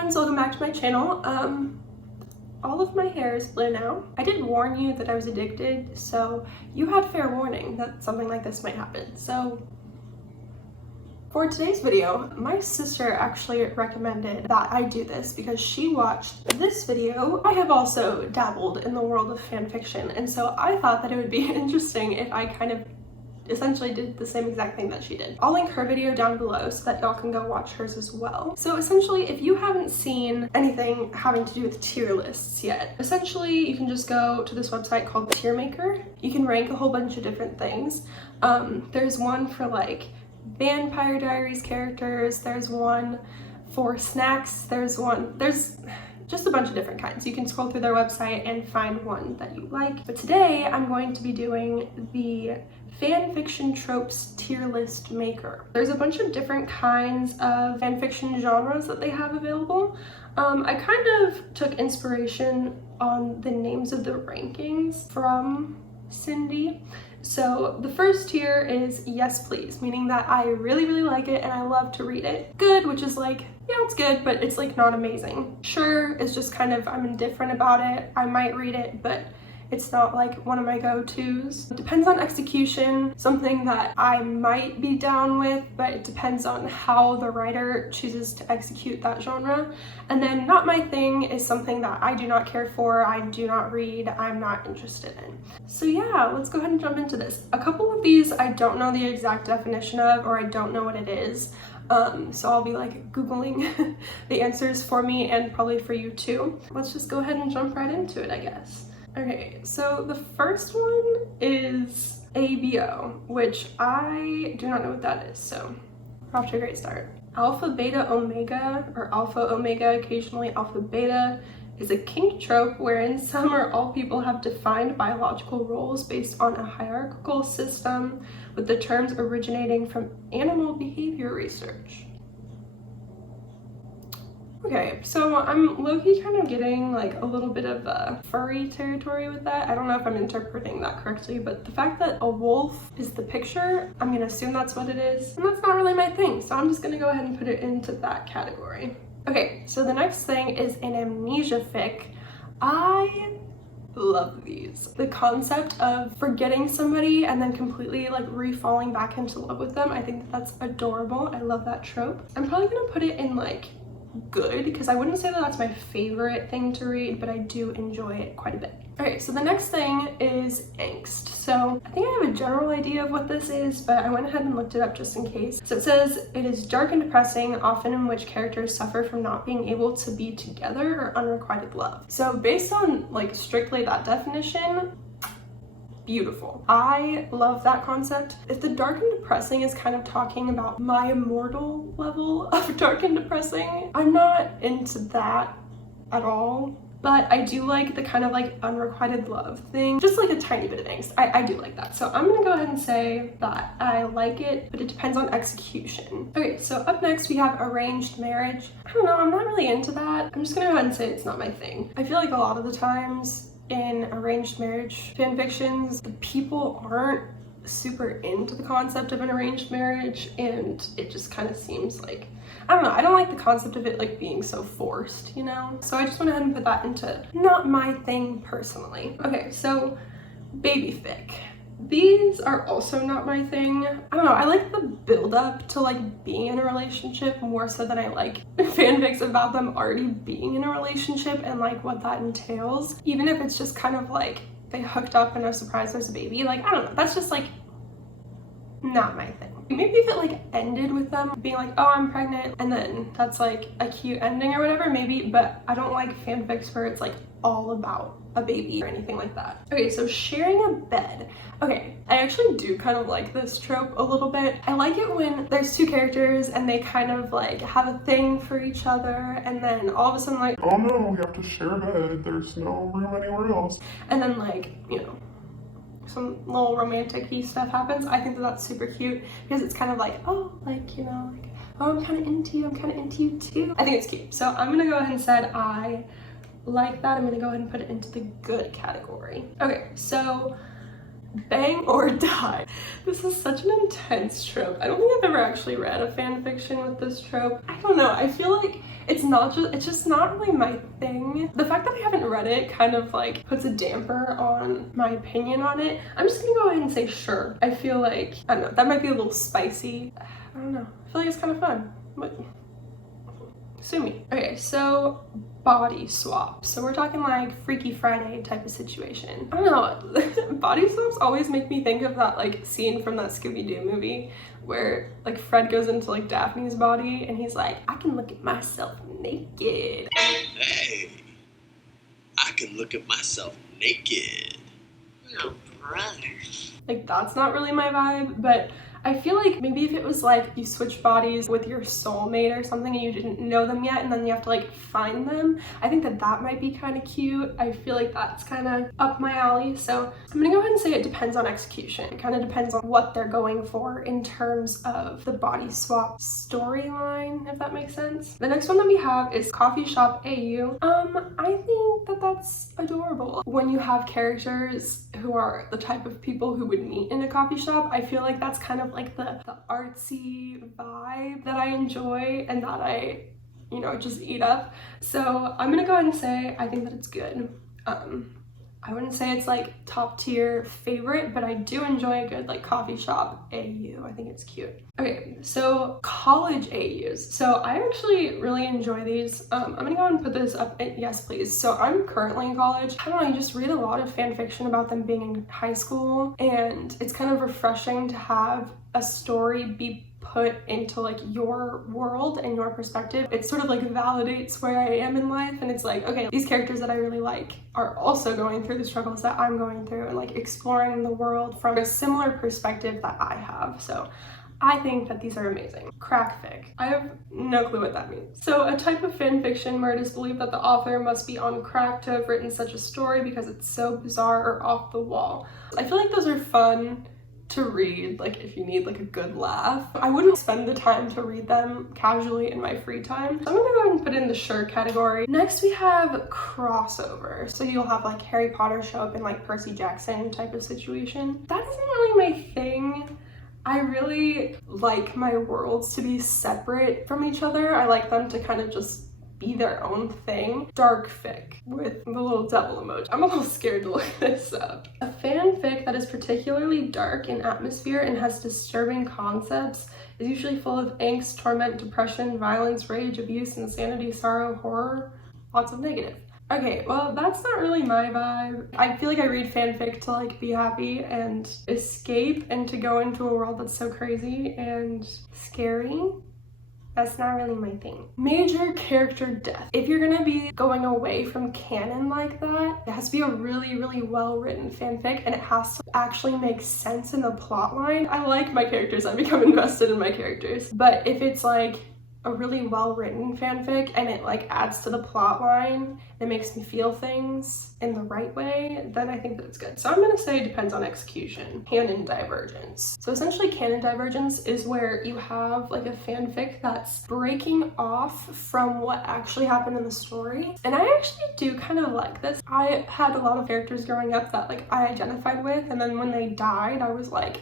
friends, welcome back to my channel. All of my hair is blue now. I did warn you that I was addicted, so you had fair warning that something like this might happen. So for today's video, my sister actually recommended that I do this because she watched this video. I have also dabbled in the world of fan fiction, and so I thought that it would be interesting if I kind of essentially did the same exact thing that she did. I'll link her video down below so that y'all can go watch hers as well. So essentially, if you haven't seen anything having to do with tier lists yet, essentially you can just go to this website called Tier Maker. You can rank a whole bunch of different things. There's one for like Vampire Diaries characters, there's one for snacks, there's just a bunch of different kinds. You can scroll through their website and find one that you like. But today I'm going to be doing the fan fiction tropes tier list maker. There's a bunch of different kinds of fan fiction genres that they have available. I kind of took inspiration on the names of the rankings from Cindy. So the first tier is yes please, meaning that I really like it and I love to read it. Good, which is like, yeah, it's good, but it's like not amazing. Sure is just kind of, I'm indifferent about it. I might read it, but it's not like one of my go-tos. It depends on execution, something that I might be down with, but it depends on how the writer chooses to execute that genre. And then not my thing is something that I do not care for, I do not read, I'm not interested in. So yeah, let's go ahead and jump into this. A couple of these I don't know the exact definition of, or I don't know what it is. So I'll be like Googling the answers for me and probably for you too. Let's just go ahead and jump right into it, I guess. Okay, so the first one is ABO, which I do not know what that is, so we're off to a great start. Alpha, beta, omega, or alpha, omega, occasionally alpha, beta, is a kink trope wherein some or all people have defined biological roles based on a hierarchical system, with the terms originating from animal behavior research. Okay, so I'm low-key kind of getting like a little bit of furry territory with that. I don't know if I'm interpreting that correctly, but the fact that a wolf is the picture, I'm gonna assume that's what it is, and that's not really my thing, so I'm just gonna go ahead and put it into that category. Okay, so the next thing is an amnesia fic. I love these. The concept of forgetting somebody and then completely like re-falling back into love with them, I think that's adorable. I love that trope. I'm probably gonna put it in like good, because I wouldn't say that that's my favorite thing to read, but I do enjoy it quite a bit. Okay, so the next thing is angst. So I think I have a general idea of what this is, but I went ahead and looked it up just in case. So it says, it is dark and depressing, often in which characters suffer from not being able to be together or unrequited love. So based on like strictly that definition, beautiful. I love that concept. If the dark and depressing is kind of talking about my immortal level of dark and depressing, I'm not into that at all. But I do like the kind of like unrequited love thing, just like a tiny bit of angst. I do like that. So I'm gonna go ahead and say that I like it, but it depends on execution. Okay, so up next we have arranged marriage. I don't know, I'm not really into that. I'm just gonna go ahead and say it's not my thing. I feel like a lot of the times in arranged marriage fan fictions, the people aren't super into the concept of an arranged marriage, and it just kind of seems like, I don't know, I don't like the concept of it like being so forced, you know? So I just went ahead and put that into not my thing personally. Okay, so baby fic. These are also not my thing. I don't know, I like the build up to like being in a relationship more so than I like fanfics about them already being in a relationship and like what that entails. Even if it's just kind of like they hooked up and are surprised there's a baby. Like, I don't know, that's just like not my thing. Maybe if it like ended with them being like, oh, I'm pregnant, and then that's like a cute ending or whatever, maybe, but I don't like fanfics where it's like all about a baby or anything like that. Okay, so sharing a bed. Okay, I actually do kind of like this trope a little bit. I like it when there's two characters and they kind of like have a thing for each other, and then all of a sudden like, oh no, we have to share a bed, there's no room anywhere else. And then like, you know, some little romantic-y stuff happens. I think that that's super cute because it's kind of like, oh, like, you know, like, oh, I'm kind of into you too. I think it's cute. So I'm gonna go ahead and say I like that. I'm gonna go ahead and put it into the good category. Okay, so Bang or die. This is such an intense trope. I don't think I've ever actually read a fan fiction with this trope. I don't know, I feel like it's just not really my thing. The fact that I haven't read it kind of like puts a damper on my opinion on it. I'm just gonna go ahead and say sure. I feel like, I don't know, that might be a little spicy. I don't know, I feel like it's kind of fun. What? Sue me. Okay, so body swap. So we're talking like Freaky Friday type of situation. I don't know, body swaps always make me think of that like scene from that Scooby-Doo movie where like Fred goes into like Daphne's body and he's like, I can look at myself naked. Hey, I can look at myself naked. Oh, brother. Like that's not really my vibe, but I feel like maybe if it was like you switch bodies with your soulmate or something and you didn't know them yet and then you have to like find them, I think that that might be kind of cute. I feel like that's kind of up my alley. So I'm gonna go ahead and say it depends on execution. It kind of depends on what they're going for in terms of the body swap storyline, if that makes sense. The next one that we have is Coffee Shop AU. I think that that's adorable. When you have characters who are the type of people who would meet in a coffee shop, I feel like that's kind of like the artsy vibe that I enjoy and that I, you know, just eat up. So I'm gonna go ahead and say I think that it's good. I wouldn't say it's like top tier favorite, but I do enjoy a good like coffee shop AU. I think it's cute. Okay, so college AUs. So I actually really enjoy these. I'm gonna go and put this up in yes please. So I'm currently in college. I don't know, you just read a lot of fan fiction about them being in high school, and it's kind of refreshing to have a story be put into like your world and your perspective. It sort of like validates where I am in life, and it's like, okay, these characters that I really like are also going through the struggles that I'm going through and like exploring the world from a similar perspective that I have. So I think that these are amazing. Crackfic. I have no clue what that means. So a type of fan fiction where it is believed that the author must be on crack to have written such a story because it's so bizarre or off the wall. I feel like those are fun to read, like if you need like a good laugh. I wouldn't spend the time to read them casually in my free time. So I'm gonna go ahead and put it in the sure category. Next we have crossover. So you'll have like Harry Potter show up in like Percy Jackson type of situation. That isn't really my thing. I really like my worlds to be separate from each other. I like them to kind of just be their own thing. Dark fic with the little devil emoji. I'm a little scared to look this up. A fanfic that is particularly dark in atmosphere and has disturbing concepts is usually full of angst, torment, depression, violence, rage, abuse, insanity, sorrow, horror, lots of negative. Okay, well that's not really my vibe. I feel like I read fanfic to like be happy and escape and to go into a world that's so crazy and scary. That's not really my thing. Major character death. If you're gonna be going away from canon like that, it has to be a really, really well-written fanfic and it has to actually make sense in the plot line. I like my characters, I become invested in my characters. But if it's like a really well-written fanfic and it like adds to the plot line, it makes me feel things in the right way, then I think that it's good. So I'm gonna say it depends on execution. Canon divergence. So essentially canon divergence is where you have like a fanfic that's breaking off from what actually happened in the story. And I actually do kind of like this. I had a lot of characters growing up that like I identified with, and then when they died, I was like,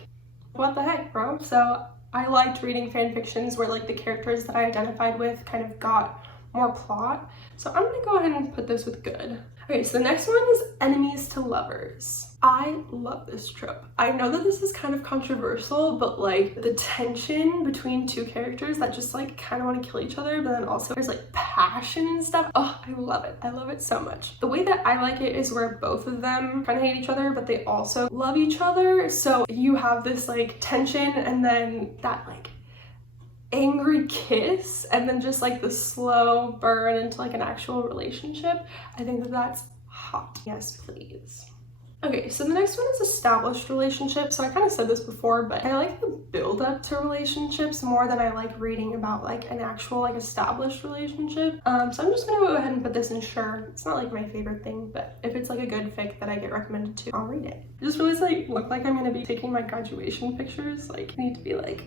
what the heck, bro? So I liked reading fan fictions where like the characters that I identified with kind of got more plot. So I'm gonna go ahead and put this with good. Okay, so the next one is enemies to lovers. I love this trope. I know that this is kind of controversial, but like the tension between two characters that just like kind of want to kill each other, but then also there's like passion and stuff. Oh, I love it. I love it so much. The way that I like it is where both of them kind of hate each other, but they also love each other. So you have this like tension and then that like angry kiss and then just like the slow burn into like an actual relationship. I think that that's hot. Yes, please. Okay, so the next one is established relationships. So I kind of said this before, but I like the build up to relationships more than I like reading about like an actual like established relationship. So I'm just gonna go ahead and put this in sure. It's not like my favorite thing, but if it's like a good fic that I get recommended to, I'll read it. I just really like look like I'm gonna be taking my graduation pictures. Like I need to be like.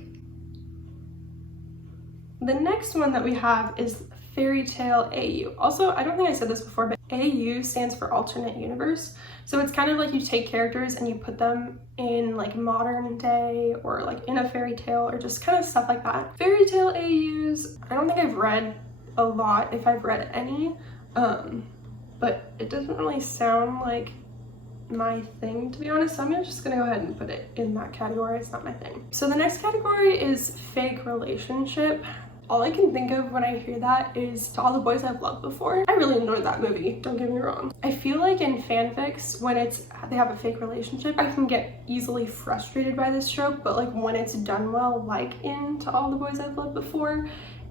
The next one that we have is Fairy Tale AU. Also, I don't think I said this before, but AU stands for alternate universe. So it's kind of like you take characters and you put them in like modern day or like in a fairy tale or just kind of stuff like that. Fairy tale AUs, I don't think I've read a lot, if I've read any, but it doesn't really sound like my thing, to be honest. So I'm just gonna go ahead and put it in that category. It's not my thing. So the next category is fake relationship. All I can think of when I hear that is To All the Boys I've Loved Before. I really enjoyed that movie, don't get me wrong. I feel like in fanfics, when they have a fake relationship, I can get easily frustrated by this trope, but like when it's done well, like in To All the Boys I've Loved Before,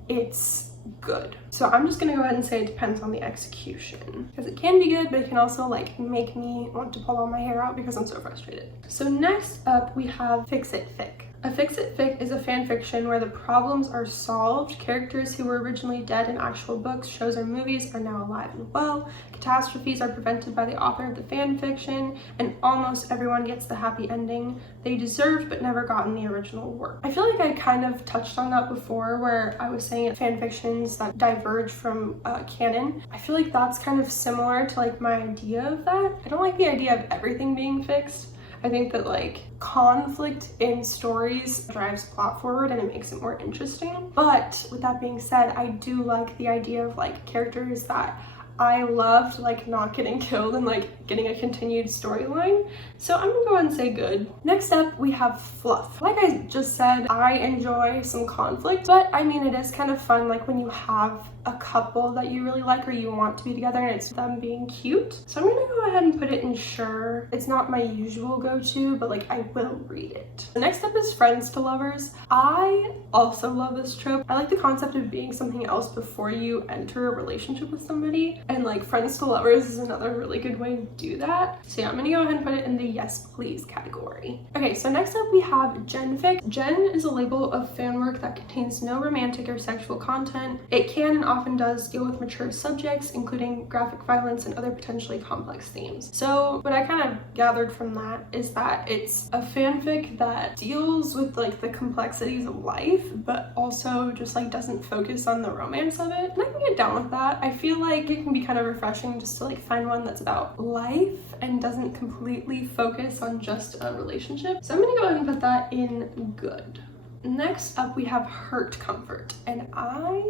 it's good. So I'm just gonna go ahead and say it depends on the execution, because it can be good, but it can also like make me want to pull all my hair out because I'm so frustrated. So next up we have Fix It Fic. A Fix It Fic is a fan fiction where the problems are solved. Characters who were originally dead in actual books, shows, or movies are now alive and well. Catastrophes are prevented by the author of the fan fiction, and almost everyone gets the happy ending they deserved but never got in the original work. I feel like I kind of touched on that before, where I was saying fan fictions that diverge from canon. I feel like that's kind of similar to like my idea of that. I don't like the idea of everything being fixed. I think that like conflict in stories drives plot forward and it makes it more interesting. But with that being said, I do like the idea of like characters that I loved like not getting killed and like getting a continued storyline. So I'm gonna go ahead and say good. Next up we have fluff. Like I just said, I enjoy some conflict, but I mean it is kind of fun like when you have a couple that you really like or you want to be together and it's them being cute. So I'm gonna go ahead and put it in sure. It's not my usual go-to, but like I will read it. The next up is friends to lovers. I also love this trope. I like the concept of being something else before you enter a relationship with somebody, and like friends to lovers is another really good way to do that. So yeah, I'm gonna go ahead and put it in the yes please category. Okay, so next up we have genfic. Gen is a label of fan work that contains no romantic or sexual content. It can and often does deal with mature subjects, including graphic violence and other potentially complex themes. So what I kind of gathered from that is that it's a fanfic that deals with like the complexities of life, but also just like doesn't focus on the romance of it. And I can get down with that. I feel like it can be kind of refreshing just to like find one that's about life and doesn't completely focus on just a relationship. So I'm gonna go ahead and put that in good. Next up we have hurt comfort, and I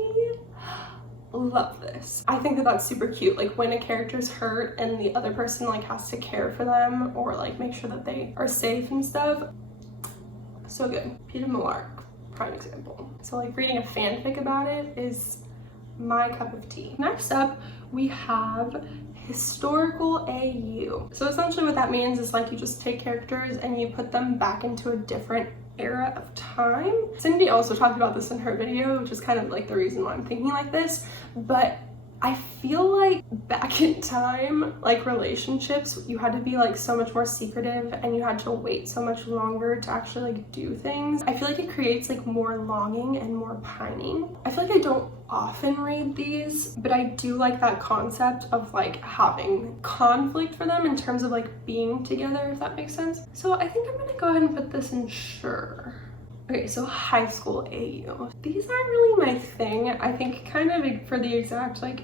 love this. I think that that's super cute, like when a character's hurt and the other person like has to care for them or like make sure that they are safe and stuff. So good. Peter Millark, prime example. So like reading a fanfic about it is my cup of tea. Next up we have historical AU. So essentially what that means is like you just take characters and you put them back into a different era of time. Cindy also talked about this in her video, which is kind of like the reason why I'm thinking like this, but I feel like back in time, like relationships, you had to be like so much more secretive and you had to wait so much longer to actually like do things. I feel like it creates like more longing and more pining. I feel like I don't often read these, but I do like that concept of like having conflict for them in terms of like being together, if that makes sense. So I think I'm gonna go ahead and put this in sure. Okay, so high school AU. These aren't really my thing. I think kind of for the exact like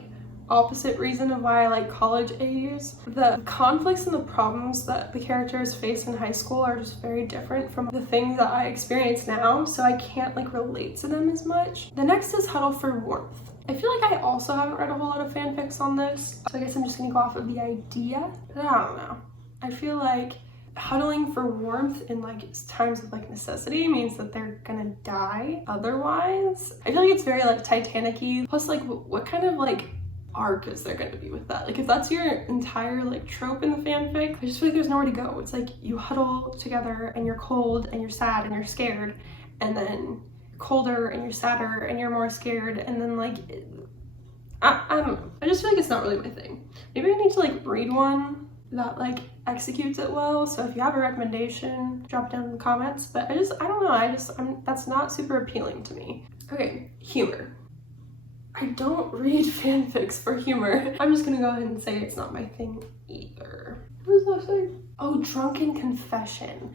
opposite reason of why I like college AUs. The conflicts and the problems that the characters face in high school are just very different from the things that I experience now, so I can't like relate to them as much. The next is Huddle for Warmth. I feel like I also haven't read a whole lot of fanfics on this, so I guess I'm just gonna go off of the idea, but I don't know. I feel like huddling for warmth in like times of like necessity means that they're gonna die otherwise. I feel like it's very like Titanic-y. Plus like what kind of like arc is there going to be with that? Like if that's your entire like trope in the fanfic, I just feel like there's nowhere to go. It's like you huddle together and you're cold and you're sad and you're scared, and then colder and you're sadder and you're more scared, and then like I don't know. I just feel like it's not really my thing. Maybe I need to like read one that like executes it well. So if you have a recommendation, drop it down in the comments. But I don't know. That's not super appealing to me. Okay, humor. I don't read fanfics for humor. I'm just gonna go ahead and say it's not my thing either. What was that thing? Oh, Drunken Confession.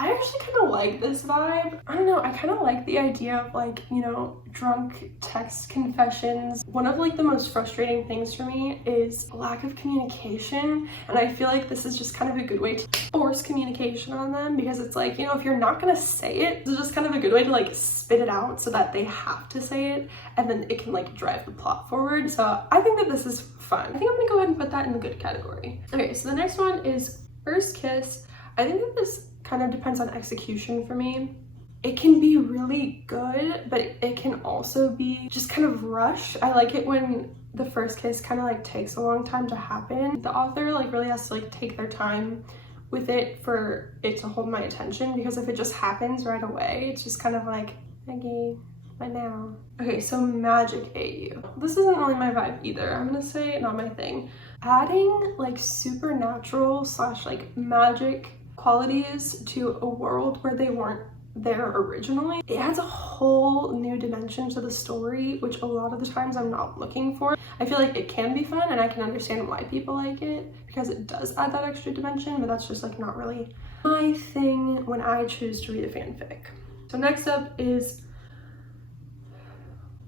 I actually kind of like this vibe. I don't know, I kind of like the idea of like, you know, drunk text confessions. One of like the most frustrating things for me is lack of communication, and I feel like this is just kind of a good way to force communication on them, because it's like, you know, if you're not gonna say it, it's just kind of a good way to like spit it out so that they have to say it, and then it can like drive the plot forward. So I think that this is fun. I think I'm gonna go ahead and put that in the good category. Okay, so the next one is first kiss. I think that this kind of depends on execution for me. It can be really good, but it can also be just kind of rushed. I like it when the first kiss kind of like takes a long time to happen. The author like really has to like take their time with it for it to hold my attention, because if it just happens right away, it's just kind of like, okay, but now. Okay, so magic AU. This isn't really my vibe either. I'm gonna say not my thing. Adding like supernatural / like magic qualities to a world where they weren't there originally, it adds a whole new dimension to the story, which a lot of the times I'm not looking for. I feel like it can be fun, and I can understand why people like it, because it does add that extra dimension, but that's just like not really my thing when I choose to read a fanfic. So next up is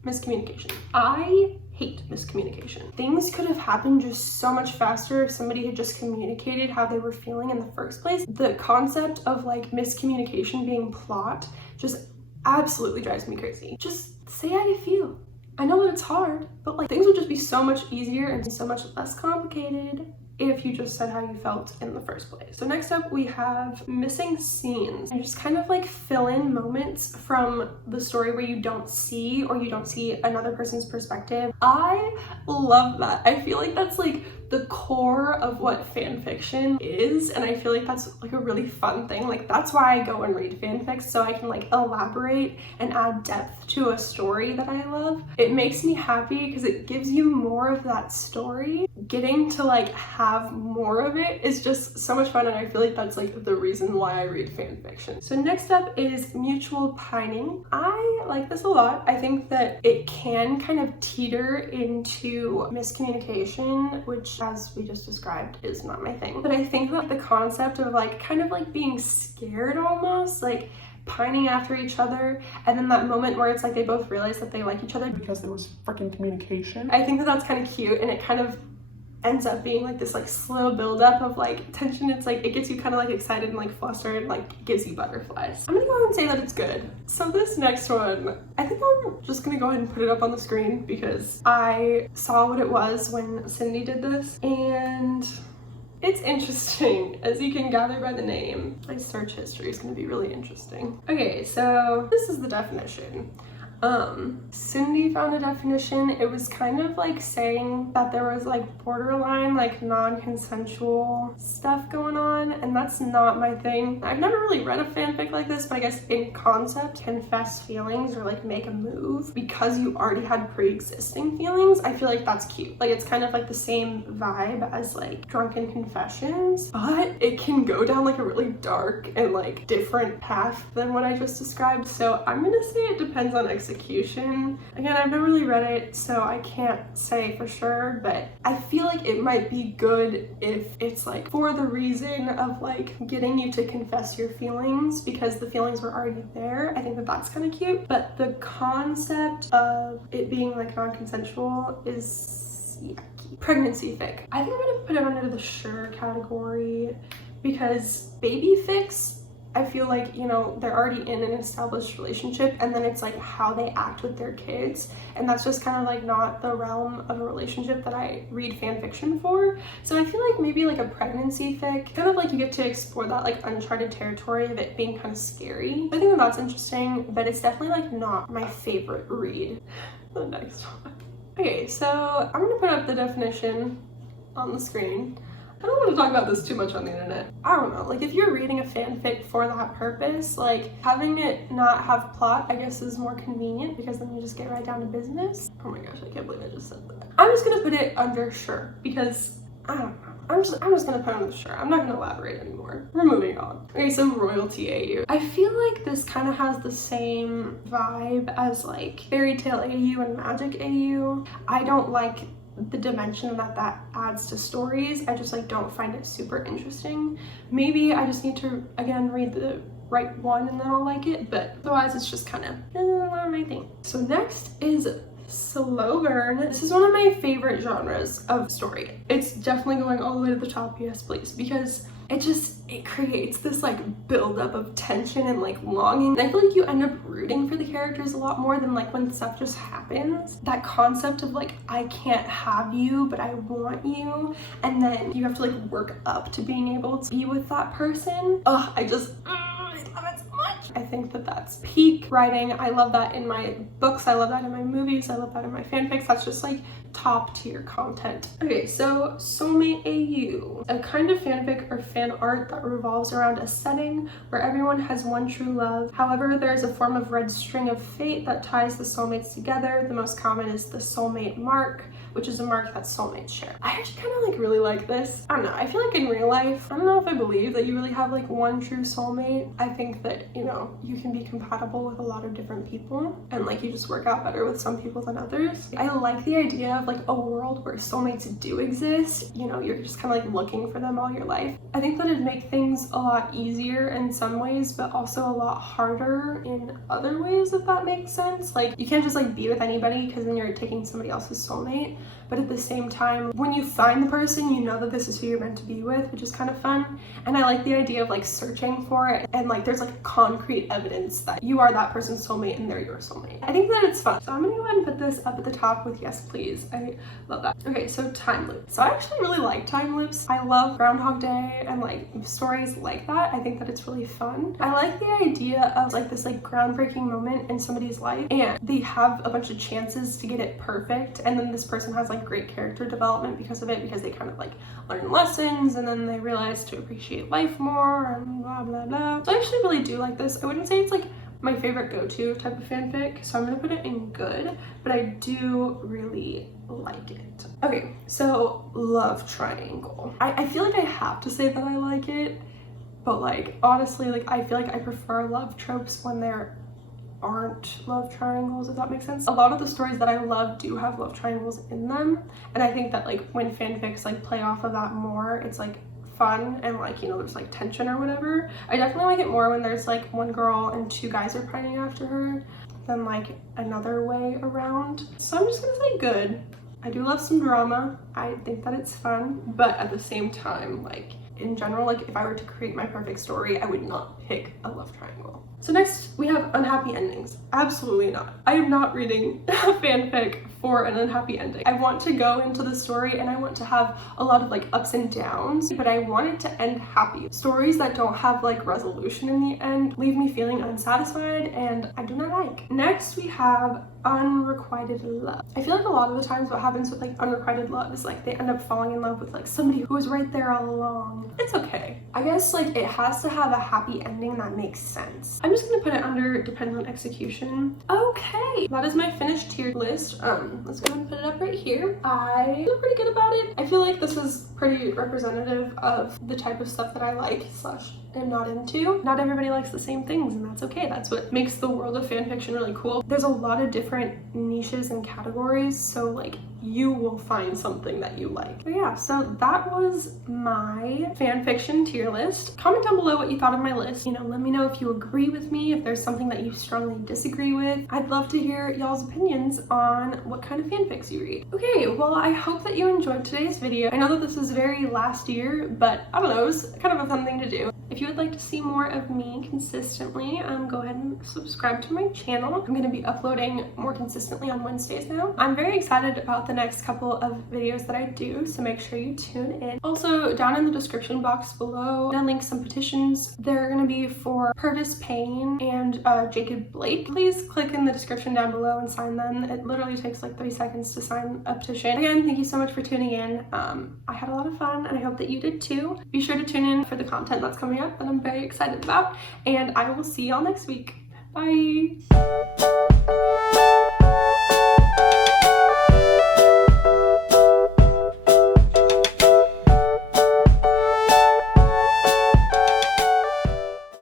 miscommunication. I hate miscommunication. Things could have happened just so much faster if somebody had just communicated how they were feeling in the first place. The concept of like miscommunication being plot just absolutely drives me crazy. Just say how you feel. I know that it's hard, but like things would just be so much easier and so much less complicated if you just said how you felt in the first place. So next up we have missing scenes, and just kind of like fill in moments from the story where you don't see, or you don't see another person's perspective. I love that. I feel like that's like the core of what fan fiction is, and I feel like that's like a really fun thing. Like that's why I go and read fanfics, so I can like elaborate and add depth to a story that I love. It makes me happy because it gives you more of that story. Getting to like have more of it is just so much fun, and I feel like that's like the reason why I read fanfiction. So next up is mutual pining. I like this a lot. I think that it can kind of teeter into miscommunication, which, as we just described, is not my thing. But I think that the concept of like kind of like being scared almost, like pining after each other, and then that moment where it's like they both realize that they like each other because there was freaking communication. I think that that's kind of cute, and it kind of ends up being like this like slow buildup of like tension. It's like it gets you kind of like excited and like flustered, and like gives you butterflies. I'm gonna go ahead and say that it's good. So this next one, I think I'm just gonna go ahead and put it up on the screen because I saw what it was when Cindy did this, and it's interesting, as you can gather by the name. My search history is gonna be really interesting. Okay, so this is the definition. Cindy found a definition. It was kind of like saying that there was like borderline like non-consensual stuff going on, and that's not my thing. I've never really read a fanfic like this, but I guess in concept, confess feelings or like make a move because you already had pre-existing feelings. I feel like that's cute. Like it's kind of like the same vibe as like drunken confessions, but it can go down like a really dark and like different path than what I just described. So I'm gonna say it depends on execution. Again, I've never really read it, so I can't say for sure, but I feel like it might be good if it's like for the reason of like getting you to confess your feelings because the feelings were already there. I think that that's kind of cute, but the concept of it being like non-consensual is yucky. Pregnancy fic. I think I'm gonna put it under the sure category because baby fics, I feel like, you know, they're already in an established relationship, and then it's like how they act with their kids, and that's just kind of like not the realm of a relationship that I read fan fiction for. So I feel like maybe like a pregnancy fic, kind of like you get to explore that like uncharted territory of it being kind of scary. I think that that's interesting, but it's definitely like not my favorite read. The next one. Okay, so I'm gonna put up the definition on the screen. I don't want to talk about this too much on the internet. I don't know, like if you're reading a fanfic for that purpose, like having it not have plot, I guess is more convenient because then you just get right down to business. Oh my gosh, I can't believe I just said that. I'm just gonna put it under sure because I don't know. I'm just gonna put it under sure. I'm not gonna elaborate anymore. We're moving on. Okay, so royalty AU. I feel like this kind of has the same vibe as like fairy tale AU and magic AU. I don't like the dimension that adds to stories. I just like don't find it super interesting. Maybe I just need to again read the write one and then I'll like it, but otherwise it's just kind of not my thing. So next is slow burn. This is one of my favorite genres of story. It's definitely going all the way to the top, yes please, because it creates this like buildup of tension and like longing. And I feel like you end up rooting for the characters a lot more than like when stuff just happens. That concept of like, I can't have you, but I want you. And then you have to like work up to being able to be with that person. Ugh, I love it so much. I think that that's peak writing. I love that in my books. I love that in my movies. I love that in my fanfics. That's just like top tier content. Okay, so Soulmate AU, a kind of fanfic or fan art that revolves around a setting where everyone has one true love. However, there is a form of red string of fate that ties the soulmates together. The most common is the soulmate mark, which is a mark that soulmates share. I actually kind of like really like this. I don't know, I feel like in real life, I don't know if I believe that you really have like one true soulmate. I think that, you know, you can be compatible with a lot of different people and like you just work out better with some people than others. I like the idea of like a world where soulmates do exist. You know, you're just kind of like looking for them all your life. I think that it'd make things a lot easier in some ways, but also a lot harder in other ways, if that makes sense. Like you can't just like be with anybody because then you're taking somebody else's soulmate. But at the same time, when you find the person, you know that this is who you're meant to be with, which is kind of fun. And I like the idea of like searching for it and like there's like concrete evidence that you are that person's soulmate and they're your soulmate. I think that it's fun. So I'm gonna go ahead and put this up at the top with yes please. I love that. Okay, so time loop. So I actually really like time loops. I love Groundhog Day and like stories like that. I think that it's really fun. I like the idea of like this like groundbreaking moment in somebody's life and they have a bunch of chances to get it perfect, and then this person has like great character development because of it, because they kind of like learn lessons and then they realize to appreciate life more and blah blah blah. So I actually really do like this. I wouldn't say it's like my favorite go-to type of fanfic, so I'm gonna put it in good, but I do really like it. Okay, so love triangle. I feel like I have to say that I like it, but like honestly, like I feel like I prefer love tropes when they're aren't love triangles, if that makes sense. A lot of the stories that I love do have love triangles in them, and I think that like when fanfics like play off of that more, it's like fun and like, you know, there's like tension or whatever. I definitely like it more when there's like one girl and two guys are pining after her than like another way around. So I'm just gonna say good. I do love some drama. I think that it's fun, but at the same time, like in general, like if I were to create my perfect story, I would not pick a love triangle. So next we have unhappy endings. Absolutely not. I am not reading a fanfic for an unhappy ending. I want to go into the story and I want to have a lot of like ups and downs, but I want it to end happy. Stories that don't have like resolution in the end leave me feeling unsatisfied and I do not like. Next we have unrequited love. I feel like a lot of the times what happens with like unrequited love is like they end up falling in love with like somebody who was right there all along. It's okay. I guess like it has to have a happy ending that makes sense. I'm just gonna put it under depends on execution. Okay, that is my finished tier list. Let's go ahead and put it up right here. I feel pretty good about it. I feel like this is pretty representative of the type of stuff that I like slash am not into. Not everybody likes the same things, and that's okay. That's what makes the world of fanfiction really cool. There's a lot of different niches and categories, so like you will find something that you like. But yeah, so that was my fanfiction tier list. Comment down below what you thought of my list. You know, let me know if you agree with me, if there's something that you strongly disagree with. I'd love to hear y'all's opinions on what kind of fanfics you read. Okay, well, I hope that you enjoyed today's video. I know that this is very last year, but I don't know, it was kind of a fun thing to do. If you would like to see more of me consistently, go ahead and subscribe to my channel. I'm going to be uploading more consistently on Wednesdays now. I'm very excited about the next couple of videos that I do, so make sure you tune in. Also, down in the description box below, I'm going to link some petitions. They're going to be for Purvis Payne and Jacob Blake. Please click in the description down below and sign them. It literally takes like 30 seconds to sign a petition. Again, thank you so much for tuning in. I had a lot of fun and I hope that you did too. Be sure to tune in for the content that's coming up that I'm very excited about, and I will see y'all next week. Bye!